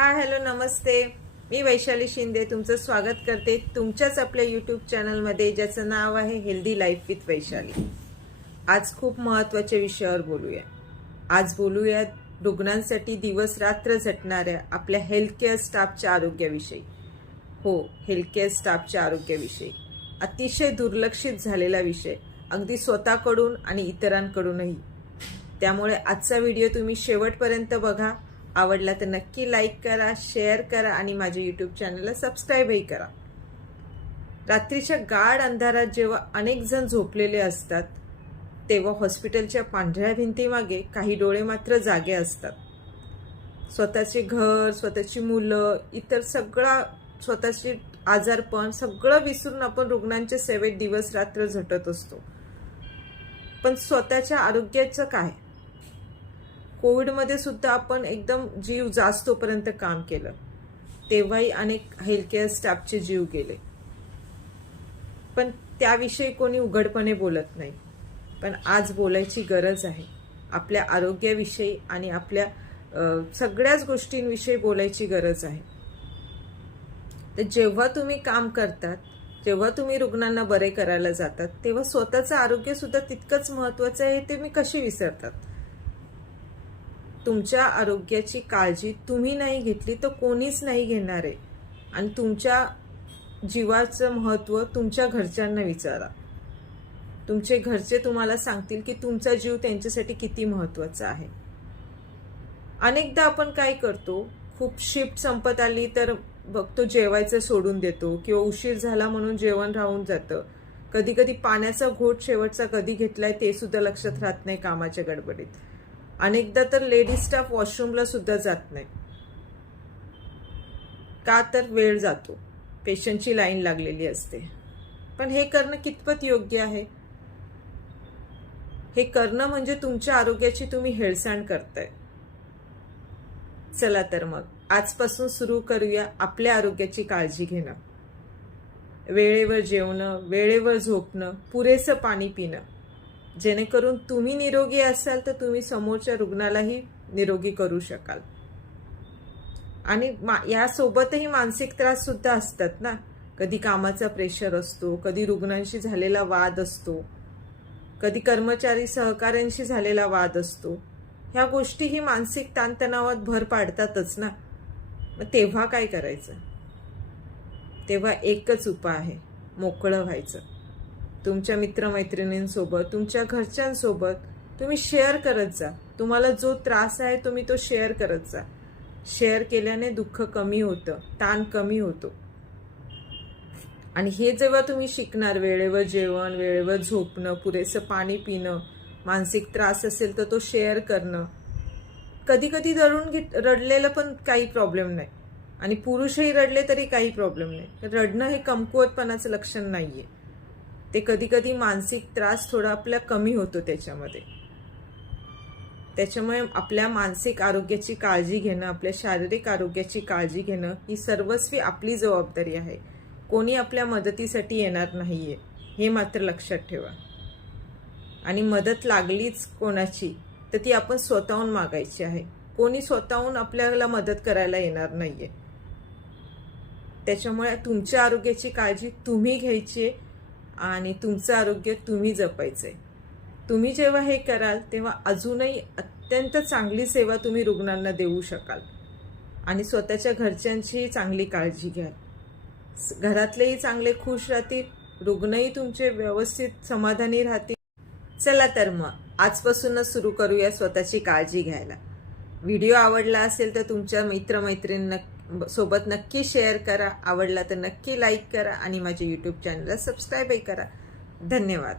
Hi hello नमस्ते. मी वैशाली शिंदे तुमचं स्वागत करते तुमच्याच आपल्या यूट्यूब चॅनलमध्ये ज्याचं नाव आहे हेल्दी लाईफ विथ वैशाली. आज खूप महत्त्वाच्या विषयावर बोलूया. आज बोलूया रुग्णांसाठी दिवस रात्र झटणाऱ्या आपल्या हेल्थ केअर स्टाफच्या आरोग्याविषयी. हो, हेल्थ केअर स्टाफच्या आरोग्याविषयी अतिशय दुर्लक्षित झालेला विषय, अगदी स्वतःकडून आणि इतरांकडूनही. त्यामुळे आजचा व्हिडिओ तुम्ही शेवटपर्यंत बघा. आवडला तर नक्की लाईक करा, शेअर करा आणि माझ्या यूट्यूब चॅनलला सबस्क्राईबही करा. रात्रीच्या गाढ अंधारात जेव्हा अनेक जण झोपलेले असतात तेव्हा हॉस्पिटलच्या पांढऱ्या भिंतीमागे काही डोळे मात्र जागे असतात. स्वतःचे घर, स्वतःची मुलं, इतर सगळा स्वतःचे आजारपण सगळं विसरून आपण रुग्णांच्या सेवेत दिवस रात्र झटत असतो. पण स्वतःच्या आरोग्याचं काय? कोविडमध्ये सुद्धा आपण एकदम जीव जास्तोपर्यंत काम केलं, तेव्हाही अनेक हेल्थ केअर स्टाफचे जीव गेले. पण त्याविषयी कोणी उघडपणे बोलत नाही. पण आज बोलायची गरज आहे. आपल्या आरोग्याविषयी आणि आपल्या सगळ्याच गोष्टींविषयी बोलायची गरज आहे. तर जेव्हा तुम्ही काम करतात, जेव्हा तुम्ही रुग्णांना बरे करायला जातात, तेव्हा स्वतःचं आरोग्य सुद्धा तितकंच महत्त्वाचं आहे. ते मी कशी विसरतात? तुमच्या आरोग्याची काळजी तुम्ही नाही घेतली तर कोणीच नाही घेणार आहे. आणि तुमच्या जीवाचं महत्त्व तुमच्या घरच्यांना विचारा. तुमचे घरचे तुम्हाला सांगतील की तुमचा जीव त्यांच्यासाठी किती महत्त्वाचा आहे. अनेकदा आपण काय करतो, खूप शिफ्ट संपत आली तर बघतो जेवायचं सोडून देतो किंवा उशीर झाला म्हणून जेवण राहून जातं. कधी कधी पाण्याचा घोट शेवटचा कधी घेतलाय ते सुद्धा लक्षात राहत नाही कामाच्या गडबडीत. अनेकदा तर लेडीज स्टाफ वॉशरूमला सुद्धा जात नाही. का तर वेळ जातो, पेशंटची लाईन लागलेली असते. पण हे करणं कितपत योग्य आहे? हे करणं म्हणजे तुमच्या आरोग्याची तुम्ही हेळसांड करताय. चला तर मग आजपासून सुरू करूया आपल्या आरोग्याची काळजी घेणं. वेळेवर जेवणं, वेळेवर झोपणं, पुरेसं पाणी पिणं, जेणेकरून तुम्ही निरोगी असाल तर तुम्ही समोरच्या रुग्णालाही निरोगी करू शकाल. आणि यासोबतही मानसिक त्रास सुद्धा असतात ना. कधी कामाचा प्रेशर असतो, कधी रुग्णांशी झालेला वाद असतो, कधी कर्मचारी सहकाऱ्यांशी झालेला वाद असतो. ह्या गोष्टीही मानसिक ताणतणावात भर पाडतातच ना. मग तेव्हा काय करायचं? तेव्हा एकच उपाय आहे, मोकळं व्हायचं. तुमच्या मित्रमैत्रिणींसोबत, तुमच्या घरच्यांसोबत तुम्ही शेअर करत जा. तुम्हाला जो त्रास आहे तुम्ही तो शेअर करत जा. शेअर केल्याने दुःख कमी होतं, ताण कमी होतो. आणि हे जेव्हा तुम्ही शिकणार, वेळेवर जेवण, वेळेवर झोपणं, पुरेसं पाणी पिणं, मानसिक त्रास असेल तर तो शेअर करणं. कधी कधी रडलेलं पण काही प्रॉब्लेम नाही, आणि पुरुषही रडले तरी काही प्रॉब्लेम नाही. रडणं हे कमकुवतपणाचं लक्षण नाहीये. ते कधी कधी मानसिक त्रास थोडा आपला कमी होतो त्याच्यामध्ये. त्याच्यामुळे आपल्या मानसिक आरोग्याची काळजी घेणं, आपल्या शारीरिक आरोग्याची काळजी घेणं ही सर्वस्वी आपली जबाबदारी आहे. कोणी आपल्या मदतीसाठी येणार नाहीये, हे मात्र लक्षात ठेवा. आणि मदत लागलीच कोणाची तर ती आपण स्वतःहून मागायची आहे. कोणी स्वतःहून आपल्याला मदत करायला येणार नाहीये. त्याच्यामुळे तुमच्या आरोग्याची काळजी तुम्ही घ्यायची आणि तुमचं आरोग्य तुम्ही जपायचंय. तुम्ही जेव्हा हे कराल तेव्हा अजूनही अत्यंत चांगली सेवा तुम्ही रुग्णांना देऊ शकाल. आणि स्वतःच्या घरच्यांचीही चांगली काळजी घ्याल. घरातलेही चांगले खुश राहतील, रुग्णही तुमचे व्यवस्थित समाधानी राहतील. चला तर मग आजपासूनच सुरू करूया स्वतःची काळजी घ्यायला. व्हिडिओ आवडला असेल तर तुमच्या मित्रमैत्रिणींना सोबत नक्की शेअर करा. आवडला तर नक्की लाईक करा आणि माझ्या यूट्यूब चॅनलला सबस्क्राईबही करा. धन्यवाद.